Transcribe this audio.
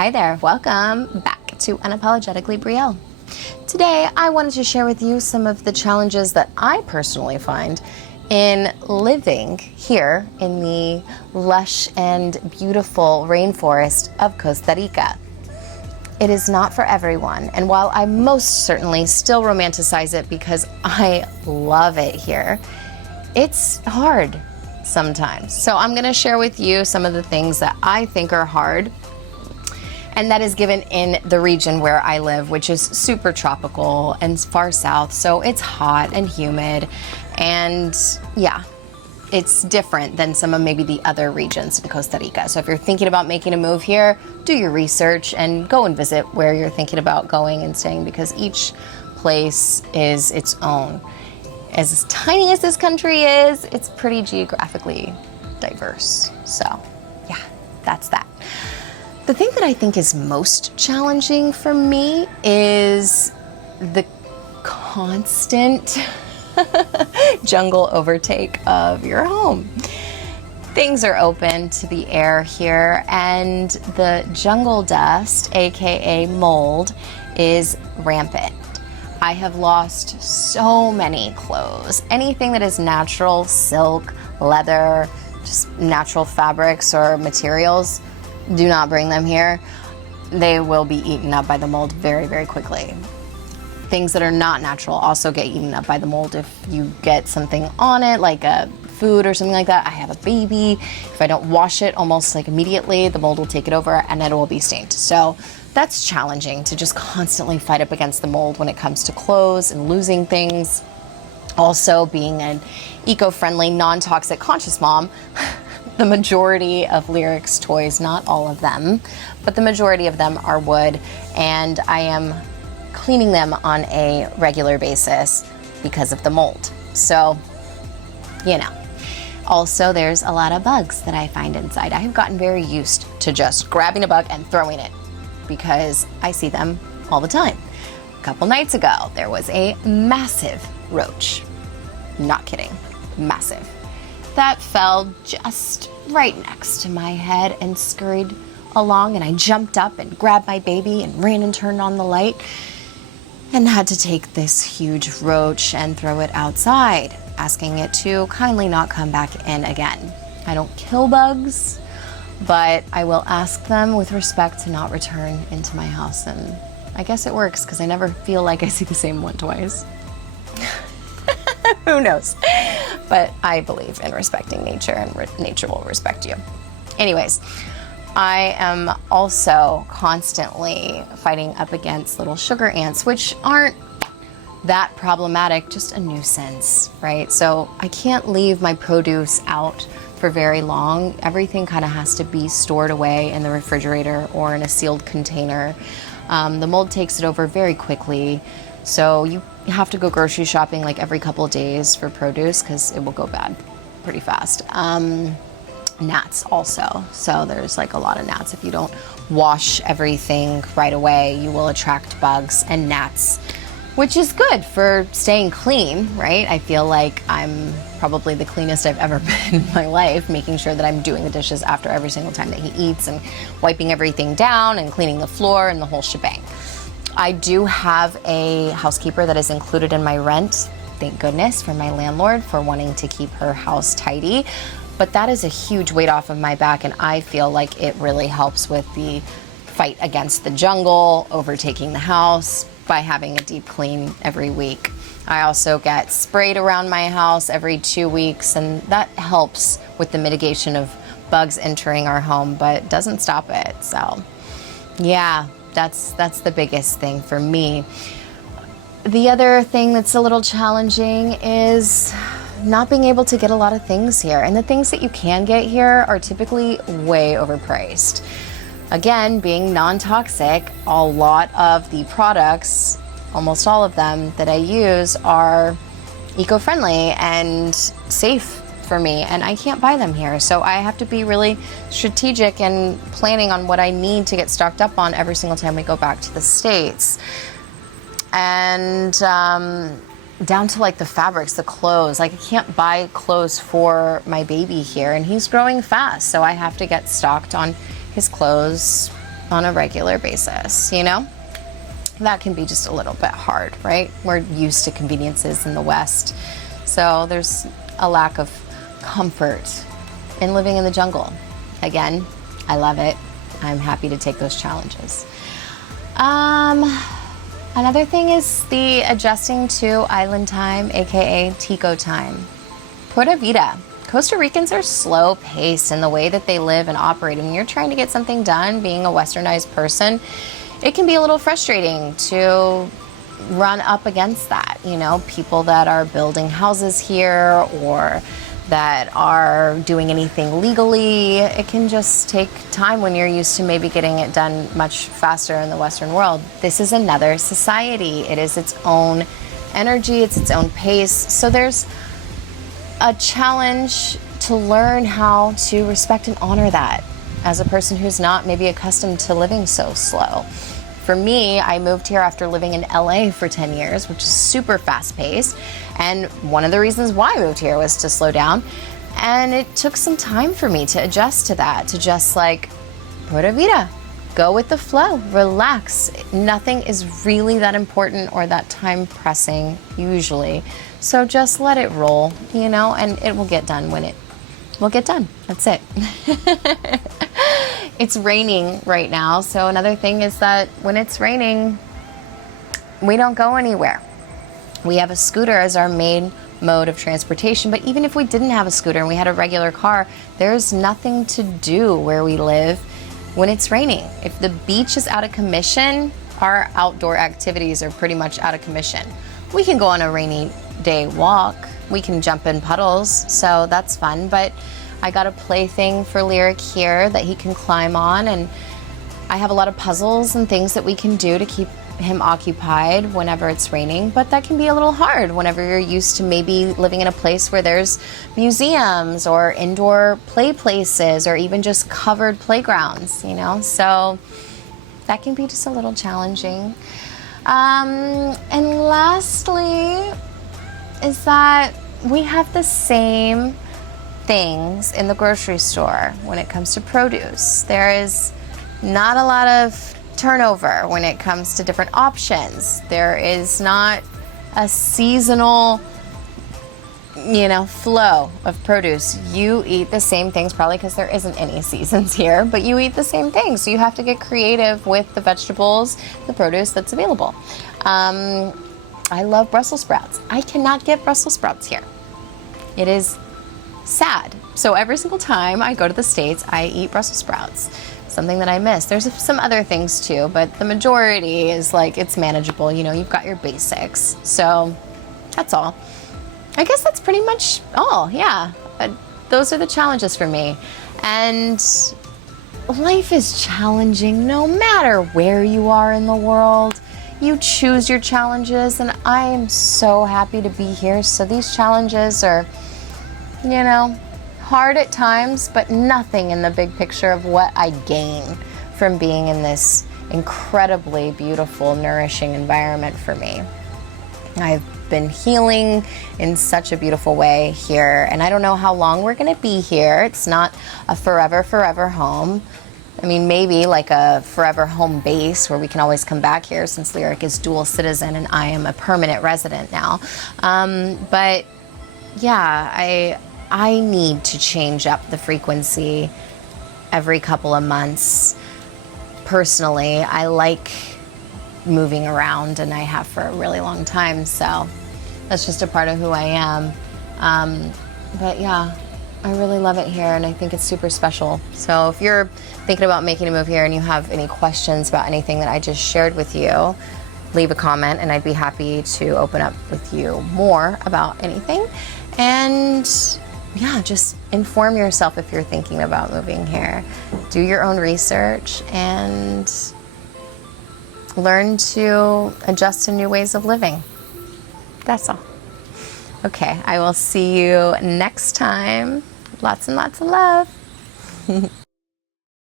Hi there, welcome back to Unapologetically Brielle. Today I wanted to share with you some of the challenges that I personally find in living here in the lush and beautiful rainforest of Costa Rica. It is not for everyone, and while I most certainly still romanticize it because I love it here, it's hard sometimes. So I'm going to share with you some of the things that I think are hard, and that is given in the region where I live, which is super tropical and far south, so it's hot and humid, and yeah, it's different than some of maybe the other regions in Costa Rica. So if you're thinking about making a move here, do your research and go and visit where you're thinking about going and staying, because each place is its own. As tiny as this country is, it's pretty geographically diverse. So yeah, that's that. The thing that I think is most challenging for me is the constant jungle overtake of your home. Things are open to the air here, and the jungle dust, aka mold, is rampant. I have lost so many clothes. Anything that is natural, silk, leather, just natural fabrics or materials, do not bring them here. They will be eaten up by the mold very, very quickly. Things that are not natural also get eaten up by the mold if you get something on it, like a food or something like that. I have a baby. If I don't wash it almost like immediately, the mold will take it over and it will be stained. So that's challenging, to just constantly fight up against the mold when it comes to clothes and losing things. Also, being an eco-friendly, non-toxic, conscious mom, the majority of Lyric's toys, not all of them, but the majority of them are wood, and I am cleaning them on a regular basis because of the mold. So, you know. Also, there's a lot of bugs that I find inside. I have gotten very used to just grabbing a bug and throwing it because I see them all the time. A couple nights ago, there was a massive roach. Not kidding, massive. That fell just right next to my head and scurried along, and I jumped up and grabbed my baby and ran and turned on the light and had to take this huge roach and throw it outside, asking it to kindly not come back in again. I don't kill bugs, but I will ask them with respect to not return into my house, and I guess it works because I never feel like I see the same one twice. Who knows? But I believe in respecting nature, and nature will respect you. Anyways, I am also constantly fighting up against little sugar ants, which aren't that problematic, just a nuisance, right? So I can't leave my produce out for very long. Everything kind of has to be stored away in the refrigerator or in a sealed container. The mold takes it over very quickly, so you have to go grocery shopping like every couple of days for produce because it will go bad pretty fast. Gnats also, so there's like a lot of gnats. If you don't wash everything right away, you will attract bugs and gnats, which is good for staying clean, right? I feel like I'm probably the cleanest I've ever been in my life, making sure that I'm doing the dishes after every single time that he eats and wiping everything down and cleaning the floor and the whole shebang. I do have a housekeeper that is included in my rent, thank goodness, for my landlord for wanting to keep her house tidy. But that is a huge weight off of my back, and I feel like it really helps with the fight against the jungle, overtaking the house, by having a deep clean every week. I also get sprayed around my house every 2 weeks, and that helps with the mitigation of bugs entering our home, but doesn't stop it. So yeah, that's the biggest thing for me. The other thing that's a little challenging is not being able to get a lot of things here, and the things that you can get here are typically way overpriced. Again, being non-toxic, a lot of the products, almost all of them that I use, are eco-friendly and safe for me, and I can't buy them here. So I have to be really strategic and planning on what I need to get stocked up on every single time we go back to the States. And down to like the fabrics, the clothes. Like I can't buy clothes for my baby here, and he's growing fast, so I have to get stocked on his clothes on a regular basis, you know? That can be just a little bit hard, right? We're used to conveniences in the West. So there's a lack of comfort in living in the jungle. Again, I love it. I'm happy to take those challenges. Another thing is the adjusting to island time, aka Tico time. Pura vida. Costa Ricans are slow paced in the way that they live and operate. When you're trying to get something done, being a westernized person, it can be a little frustrating to run up against that. You know, people that are building houses here or that are doing anything legally, it can just take time when you're used to maybe getting it done much faster in the Western world. This is another society. It is its own energy, it's its own pace. So there's a challenge to learn how to respect and honor that as a person who's not maybe accustomed to living so slow. For me, I moved here after living in LA for 10 years, which is super fast paced. And one of the reasons why I moved here was to slow down. And it took some time for me to adjust to that, to just like, pura vida, go with the flow, relax. Nothing is really that important or that time pressing usually. So just let it roll, you know, and it will get done when it will get done. That's it. It's raining right now, so another thing is that when it's raining, we don't go anywhere. We have a scooter as our main mode of transportation, but even if we didn't have a scooter and we had a regular car, there's nothing to do where we live when it's raining. If the beach is out of commission, our outdoor activities are pretty much out of commission. We can go on a rainy day walk, we can jump in puddles, so that's fun, but I got a plaything for Lyric here that he can climb on, and I have a lot of puzzles and things that we can do to keep him occupied whenever it's raining, but that can be a little hard whenever you're used to maybe living in a place where there's museums or indoor play places or even just covered playgrounds, you know, so that can be just a little challenging. And lastly is that we have the same things in the grocery store when it comes to produce. There is not a lot of turnover when it comes to different options. There is not a seasonal, you know, flow of produce. You eat the same things, probably because there isn't any seasons here, but you eat the same things. So you have to get creative with the vegetables, the produce that's available. I love Brussels sprouts. I cannot get Brussels sprouts here. It is sad. So every single time I go to the States, I eat Brussels sprouts. Something that I miss. There's some other things too, but the majority is like, it's manageable. You know, you've got your basics. So that's all. I guess that's pretty much all. Yeah. Those are the challenges for me. And life is challenging no matter where you are in the world. You choose your challenges, and I am so happy to be here. So these challenges are, you know, hard at times, but nothing in the big picture of what I gain from being in this incredibly beautiful, nourishing environment for me. I've been healing in such a beautiful way here, and I don't know how long we're going to be here. It's not a forever home. I mean, maybe like a forever home base where we can always come back here, since Lyric is dual citizen and I am a permanent resident now. But yeah, I need to change up the frequency every couple of months. Personally, I like moving around, and I have for a really long time, so that's just a part of who I am. But yeah, I really love it here, and I think it's super special. So if you're thinking about making a move here and you have any questions about anything that I just shared with you, leave a comment and I'd be happy to open up with you more about anything. And yeah, just inform yourself if you're thinking about moving here. Do your own research and learn to adjust to new ways of living. That's all. Okay, I will see you next time. Lots and lots of love.